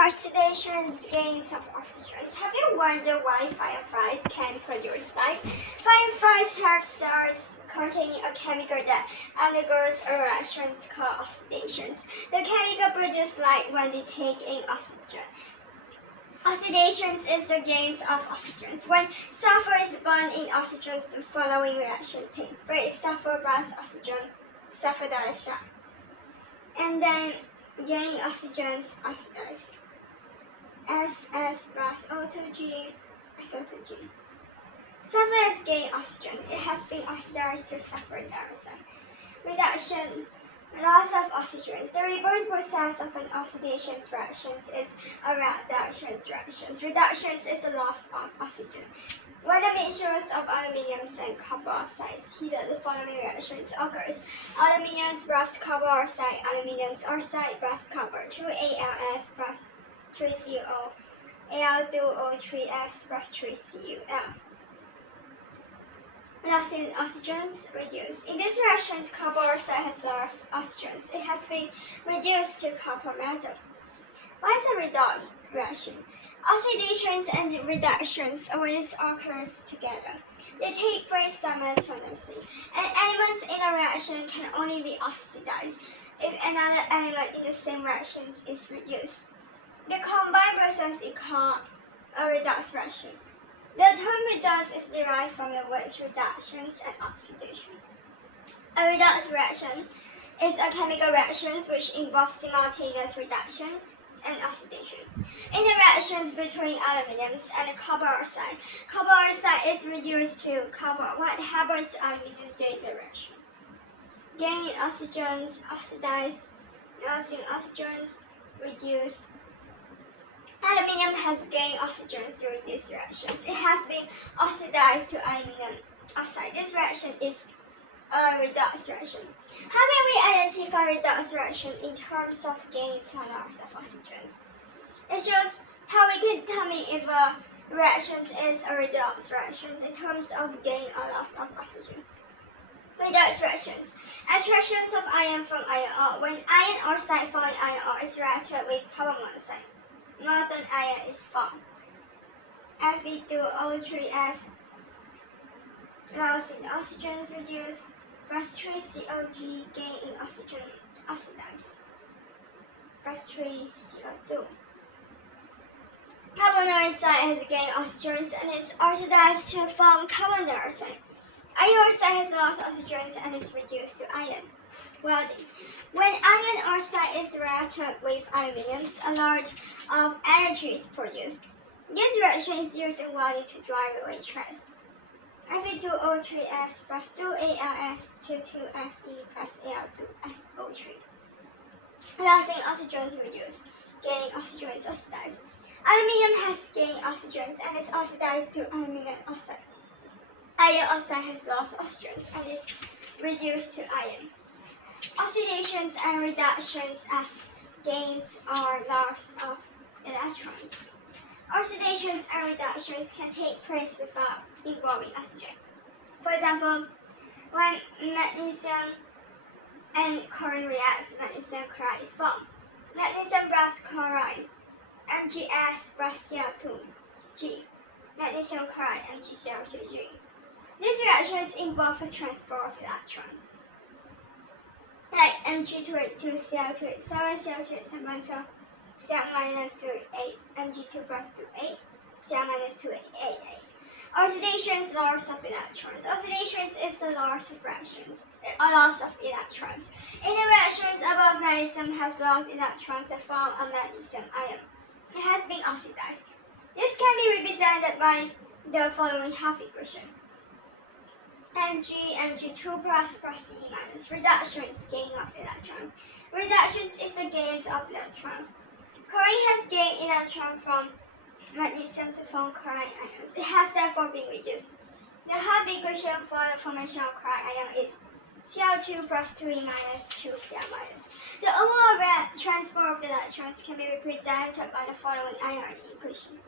Oxidation gains of oxygen. Have you wondered why fireflies can produce light? Fireflies have cells containing a chemical that undergoes reactions called oxidations. The chemical produces light when they take in oxygen. Oxidations is the gains of oxygen. When sulfur is burned in oxygen, the following reactions take place. Sulfur plus oxygen, sulfur dioxide, and then gain oxygen oxidized. SS plus O2G, SO2G. Sulfur has gained oxygen. It has been oxidized to sulfur dioxide. Reduction, loss of oxygen. The reverse process of an oxidation reaction is a reduction reaction. Reduction is the loss of oxygen. When the mixtures of aluminium and copper oxides heated, the following reactions occurs. Aluminium plus copper oxide, aluminium oxide plus copper, 2Als plus 3CO, Al2O3S plus 3Cul. Loss in oxygens reduced. In this reaction, copper oxide has lost oxygens. It has been reduced to copper metal. What is a redox reaction? Oxidations and reductions always occur together. They take place simultaneously. An element in a reaction can only be oxidized if another element in the same reaction is reduced. The combined process is called a redox reaction. The term redox is derived from the words reductions and oxidation. A redox reaction is a chemical reaction which involves simultaneous reduction and oxidation. In the reactions between aluminium and copper oxide is reduced to copper. What happens to aluminium during the reaction? Gain in oxygens, oxidized, loss in oxygens, reduced. Aluminium has gained oxygen during these reactions. It has been oxidized to aluminium oxide. This reaction is a redox reaction. How can we identify redox reaction in terms of gains or loss of oxygen? It shows how we can determine if a reaction is a redox reaction in terms of gain or loss of oxygen. Redox reactions. Attractions of iron from iron ore. When iron oxide found in iron ore is reacted with carbon monoxide, molten iron is formed. Fe2O3S. Loss in oxygen reduced. Plus 3COG gain in oxygen oxidized. Plus 3CO2. Carbon dioxide has gained oxygen and is oxidized to form carbon dioxide. Iron oxide has lost oxygen and is reduced to iron. Welding. When iron oxide is reacted with aluminium, a lot of energy is produced. This reaction is used in welding to drive away threads. Fe2O3S plus 2Als to 2Fe plus Al2SO3. Loss in oxygen is reduced. Gaining oxygen is oxidized. Aluminium has gained oxygen and is oxidized to aluminium oxide. Iron oxide has lost oxygen and is reduced to iron. Oxidations and reductions as gains or loss of electrons. Oxidations and reductions can take place without involving oxygen. For example, when magnesium and chlorine react, magnesium chloride is formed. Magnesium plus chloride, MgS plus Cl2G. Magnesium chloride, MgCl2G. These reactions involve the transfer of electrons, like Mg2 to Cl2, 7 Cl2, 7 Cl, Cl minus 2, 8, Mg2 plus 2, 8, Cl minus 2, 8, 8, 8. Oxidation is loss of electrons. Oxidation is the loss of reactions, or loss of electrons. In the reactions above, magnesium has lost electrons to form a magnesium ion. It has been oxidized. This can be represented by the following half equation. Mg2 plus E minus. Reduction is gain of electrons. Reduction is the gains of electron. Chlorine has gained electron from magnesium to form chlorine ions. It has therefore been reduced. The half equation for the formation of chlorine ion is Cl2 plus 2E minus 2Cl minus. The overall transfer of electrons can be represented by the following ion equation.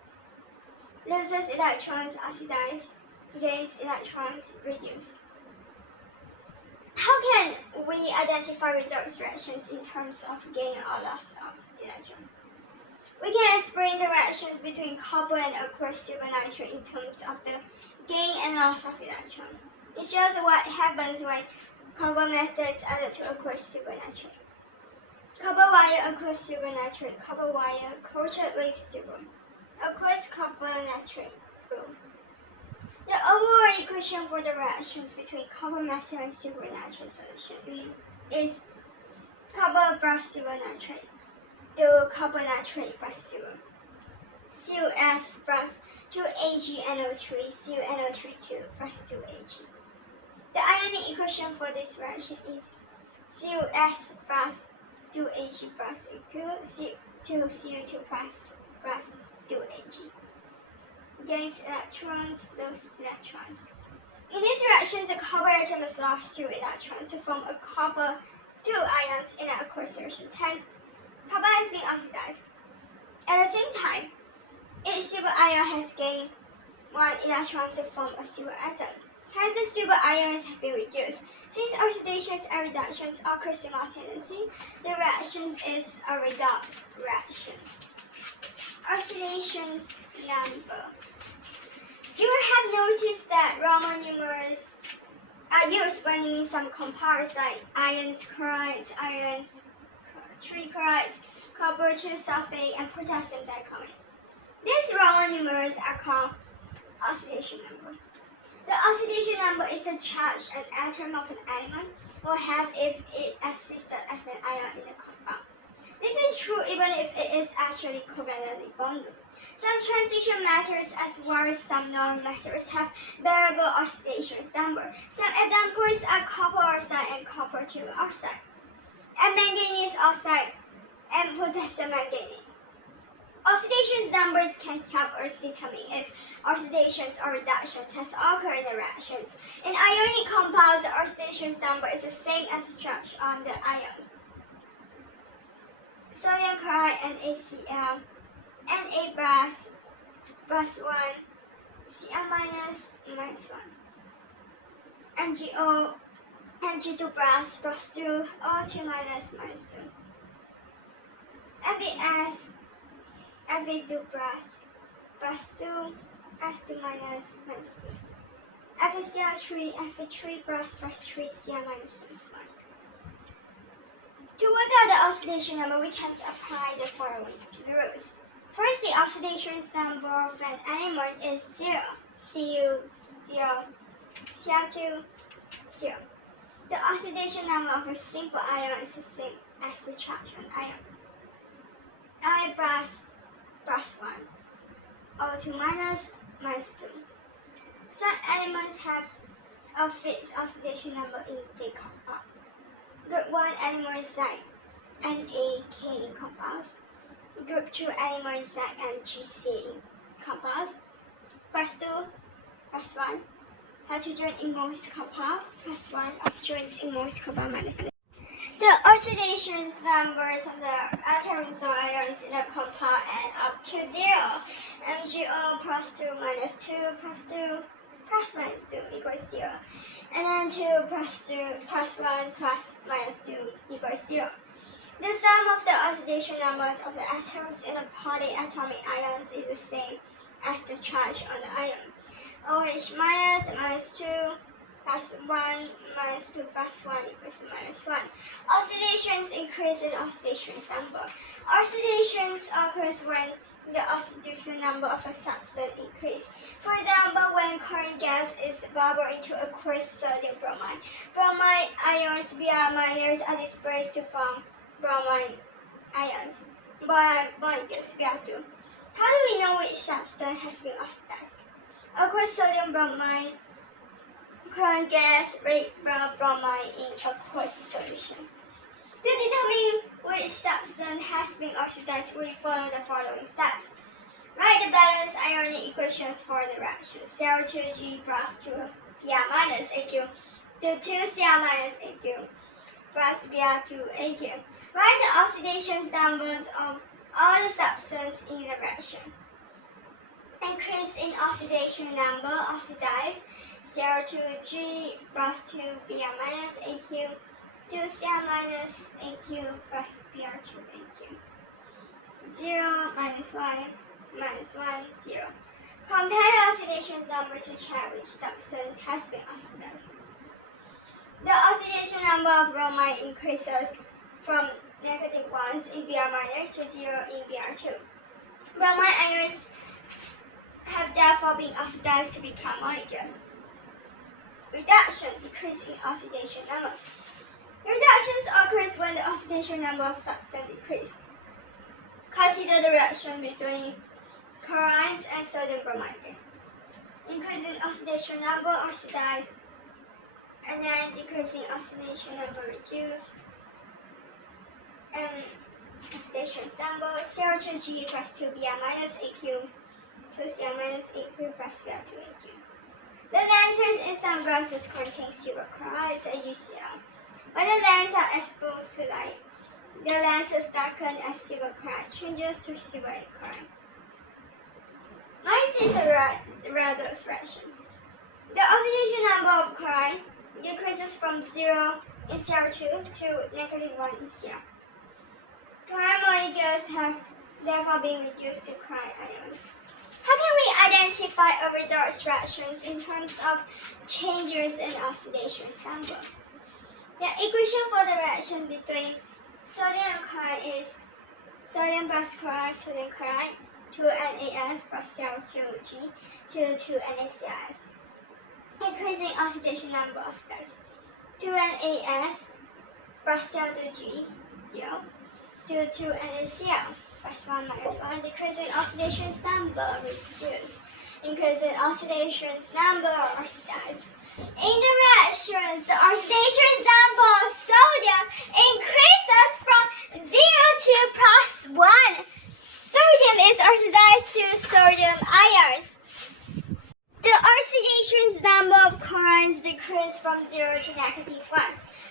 Loses electrons oxidized, gains electrons reduced. How can we identify redox reactions in terms of gain or loss of electron? We can explain the reactions between copper and aqueous supernatrate in terms of the gain and loss of electron. It shows what happens when copper metal is added to aqueous supernatrate. Copper wire, aqueous supernatrate, copper wire, coated with silver, aqueous copper nitrate, blue. The overall equation for the reactions between copper metal and supernatrate solution is copper plus silver nitrate to copper nitrate plus silver. CuS plus 2AgNO3, CuNO3 plus 2Ag. The ionic equation for this reaction is CuS plus 2Ag plus equal CO2 plus 2Ag. Gains electrons, lose electrons. In this reaction, the copper atom is lost 2 electrons to form a copper 2 ions in an aqueous solution. Hence, copper has been oxidized. At the same time, each silver ion has gained 1 electron to form a silver atom. Hence, the silver ions have been reduced. Since oxidations and reductions occur simultaneously, the reaction is a redox reaction. Oxidations number. You will have noticed that Roman numerals are used when naming some compounds like ions, chlorides, ions, trichlorides, copper 2 sulfate, and potassium dichromate. These Roman numerals are called oxidation number. The oxidation number is the charge an atom of an element will have if it existed as an ion in the compound. This is true even if it is actually covalently bonded. Some transition metals as well as some non-metals have variable oxidation number. Some examples are copper oxide and copper 2 oxide, and manganese oxide and potassium manganese. Oxidation numbers can help us determine if oxidations or reductions has occurred in the reactions. In ionic compounds, the oxidation number is the same as the charge on the ions. Sodium chloride and ACl, Na plus 1, Cl minus 1, MgO, Mg2 plus 2, O2 minus 2, FeS, Fe2 plus 2, S2 minus 2, FeCl3, Fe3 plus 3, Cl minus 1. To work out the oxidation number, we can apply the following rules. First, the oxidation number of an element is 0, Cu 0, Cl2 0. The oxidation number of a simple ion is the same as the charge on ion. I plus 1, O2 minus 2. Some elements have a fixed oxidation number in the compound. Group 1 elements like NaK compounds. Group 2 elements like MgC compounds. Plus 2, plus 1. Hydrogen in most compound, plus 1. Oxygen in most compound minus 1. The oxidation numbers of the atoms or ions in a compound add up to 0. MgO plus 2 minus 2 plus 2 plus minus 2 equals 0. And then 2 plus 2 plus 1 plus minus 2 equals 0. The sum of the oxidation numbers of the atoms in the polyatomic ions is the same as the charge on the ion. OH minus 2 plus 1 minus 2 plus 1 equals minus 1. Oxidations increase in oxidation number. Oxidations occurs when the oxidation number of a substance increases. For example, when chlorine gas is bubbled into aqueous sodium bromide, bromide ions Br minus are displaced to form bromine ions, molecules Br2. How do we know which substance has been oxidized? Aqueous sodium bromide, chlorine gas, red bromide in aqueous solution. To determine which substance has been oxidized, we follow the following steps. Write the balanced ionic equations for the reaction. Cl2G plus 2Br minus Aq to 2Cl minus Aq plus Br2Aq. Write the oxidation numbers of all the substances in the reaction. Increase in oxidation number, oxidize Cl2G plus 2Br minus Aq. 2Cl minus Aq plus Br2Aq. 0 minus minus 1, minus 1, 0. Compare the oxidation number to check which substance has been oxidized. The oxidation number of bromine increases from negative 1 in Br minus to 0 in Br2. Bromine ions have therefore been oxidized to become molecules. Reduction, decrease in oxidation number. Reductions occurs when the oxidation number of substance decreases. Consider the reaction between chlorides and sodium bromide. Increasing oxidation number oxidize, and then decreasing oxidation number reduce. And oxidation number CO2G plus 2Br minus AQ, 2Cl minus AQ plus Br2AQ. The lenses in sunglasses contain silver chlorides and UCl. When the lenses are exposed to light, the lenses darken as silver chloride changes to silver chloride. Mine is a redox reaction. The oxidation number of chloride decreases from 0 in Cl2 to negative 1 in Cl. Chloride molecules have therefore been reduced to chloride ions. How can we identify a redox reactions in terms of changes in oxidation number? The equation for the reaction between sodium and chloride is sodium plus chloride, sodium chloride, 2NaS plus Cl2G to 2NaClS. Increasing oxidation number oxidize. 2NaS plus Cl2G, 0, to 2NaCl. Plus 1 minus 1, decreasing oxidation number reduce. Increasing oxidation number oxidize. In the reactions, the oxidation number of sodium increases from 0 to plus 1. Sodium is oxidized to sodium ions. The oxidation number of chlorides decreases from 0 to negative 1.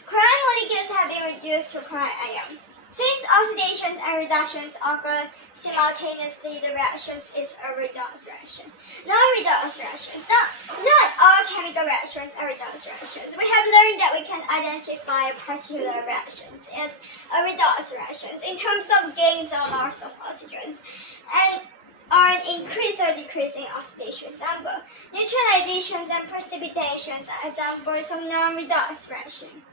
Chloride molecules have been reduced to chloride ion. Since oxidations and reductions occur simultaneously, the reaction is a redox reaction. Non-redox reactions. Not all chemical reactions are redox reactions. We have learned that we can identify particular reactions as a redox reactions in terms of gains or loss of oxygens, and are an increase or decrease in oxidation number. Neutralizations and precipitations are examples of non-redox reaction.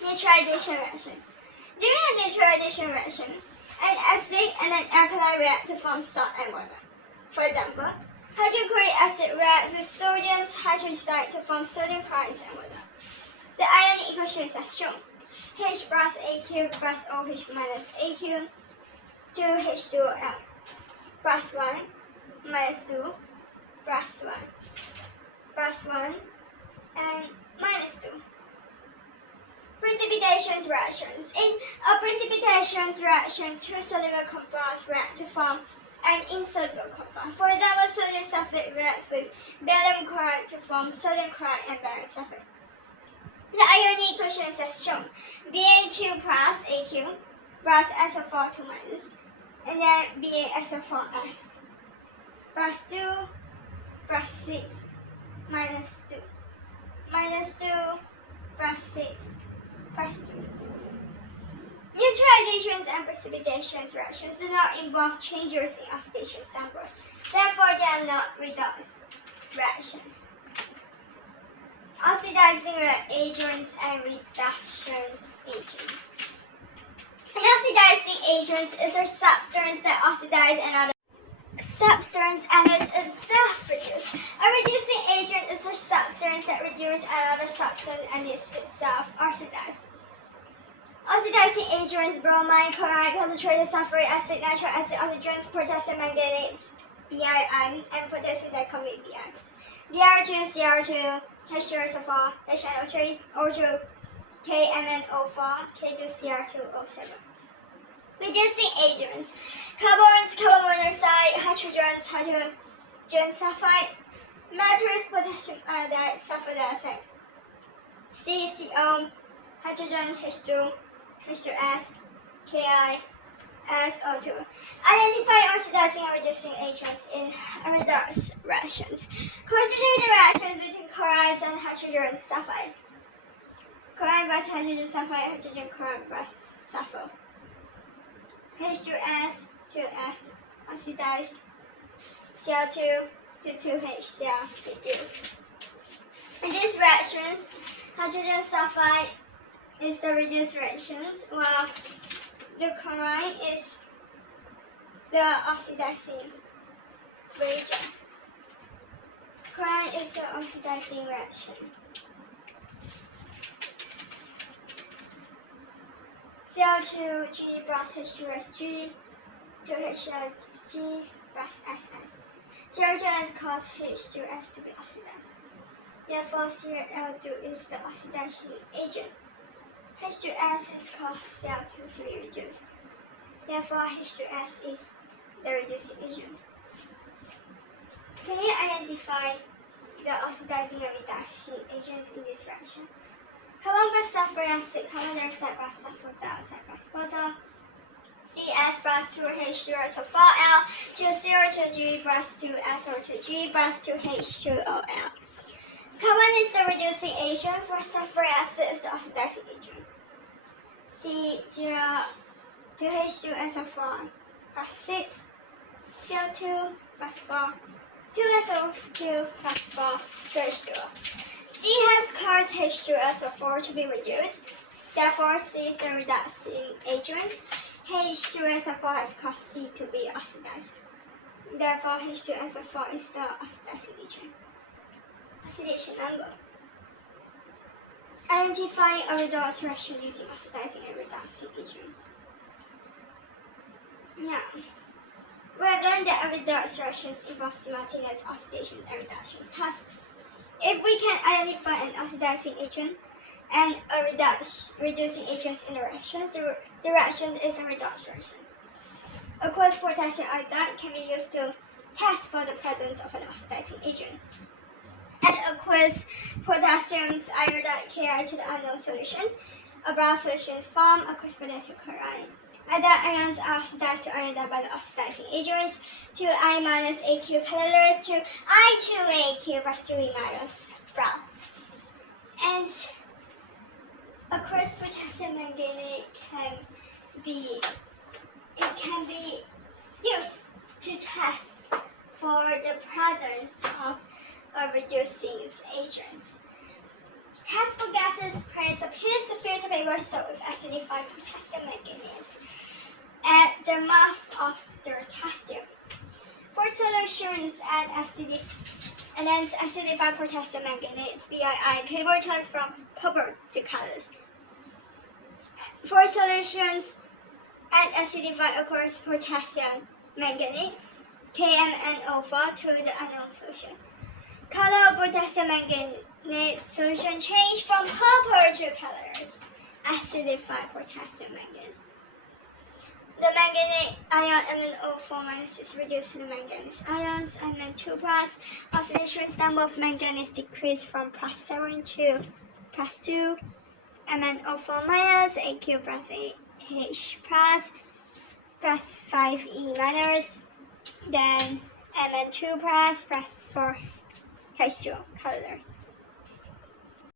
Neutralization reaction. During a neutralization reaction, an acid and an alkali react to form salt and water. For example, hydrochloric acid reacts with sodium hydroxide to form sodium chloride and water. The ionic equation is as shown. H plus AQ plus OH minus AQ, 2H2O plus 1 minus 2 plus 1 plus 1 and minus 2. Precipitations reactions. In a precipitations reaction, two soluble compounds react to form an insoluble compound. For example, sodium sulfate reacts with barium chloride to form sodium chloride and barium sulfate. The ionic equation is as shown. Ba2 plus AQ plus SO4 2 minus, and then BaSO4S plus 2 plus 6 minus 2 minus 2 plus 6 plus 2. Neutralizations and precipitations reactions do not involve changes in oxidation number. Therefore, they are not redox reactions. Oxidizing agents and reductions agents. An oxidizing agent is a substance that oxidizes another substance and is itself reduced. A reducing agent is a substance that reduces another substance and is itself oxidized. Oxidizing agents: bromine, chloride, concentrated sulfuric acid, nitric acid, oxygens, potassium manganate, BiN, and potassium dichromate Bi. Br2, Cr2, H2SO4, HNO3, O2, KMnO4, K2Cr2O7. Reducing agents: carbons, carbon monoxide, hydrogens, hydrogen sulfide, metals, potassium iodide, sulfur dioxide, CCO, hydrogen, H2, H2S, Ki, SO2. Identify oxidizing and reducing agents in redox reactions. Consider the reactions between chlorides and hydrogen sulfide. Chloride plus hydrogen sulfide, hydrogen chloride plus sulfur. H2S, 2S, oxidized Cl2 to 2HCl reduced. In these reactions, hydrogen sulfide is the reduced reactions, while the chlorine is the oxidizing reagent. Chlorine is the oxidizing reaction. Cl2G plus H2SG, 2HClG plus SS. Cl2S causes H2S to be oxidized. Therefore, Cl2 is the oxidizing agent. H2S has caused Cl2 to be reduced. Therefore, H2S is the reducing agent. Can you identify the oxidizing and reducing agents in this reaction? Carbon plus sulfuric acid, carbon dioxide plus sulfur dioxide plus water, CS plus 2H2SO4L, 2CO2G plus 2SO2G plus 2H2OL. Carbon is the reducing agent, where sulfuric acid is the oxidizing agent. C0, 2H2SO4 plus 6, CO2 plus 4, 2SO2 plus 4, 2H2O. C has caused H2SO4 to be reduced. Therefore, C is the reducing agent. H2SO4 has caused C to be oxidized. Therefore, H2SO4 is the oxidizing agent. Oxidation number. Identifying a redox reaction using oxidizing and reducing agent. Now, we have learned that a redox reactions involve simultaneous oxidation and reduction. Thus, if we can identify an oxidizing agent and a reducing agent in the reactions, the reaction is a redox reaction. Aqueous potassium iodide can be used to test for the presence of an oxidizing agent. Add aqueous potassium iodide Ki to the unknown solution. A brown solution is formed, aqueous potassium chloride. Other ions are oxidized to iodide by the oxidizing agents. 2I minus AQ colorless to I2AQ plus 2E minus brown. And aqueous potassium manganate can be used to test for the presence of a reducing agent. Test for gases place a piece of filter paper soaked with acidified potassium manganate at the mouth of the test tube. For solutions, add acidified potassium manganate (BII). Paper turns from purple to colors. For solutions, add acidified aqueous potassium manganate (KMnO4) to the unknown solution. Color of potassium manganate solution change from purple to colors. Acidified potassium manganate. The manganate ion MnO4- is reduced to the manganese ions Mn2+. Oxidation number of manganese decreased from +7 to +2. MnO4- AQ plus AH plus 5E-, then Mn2+ plus 4H2O colors.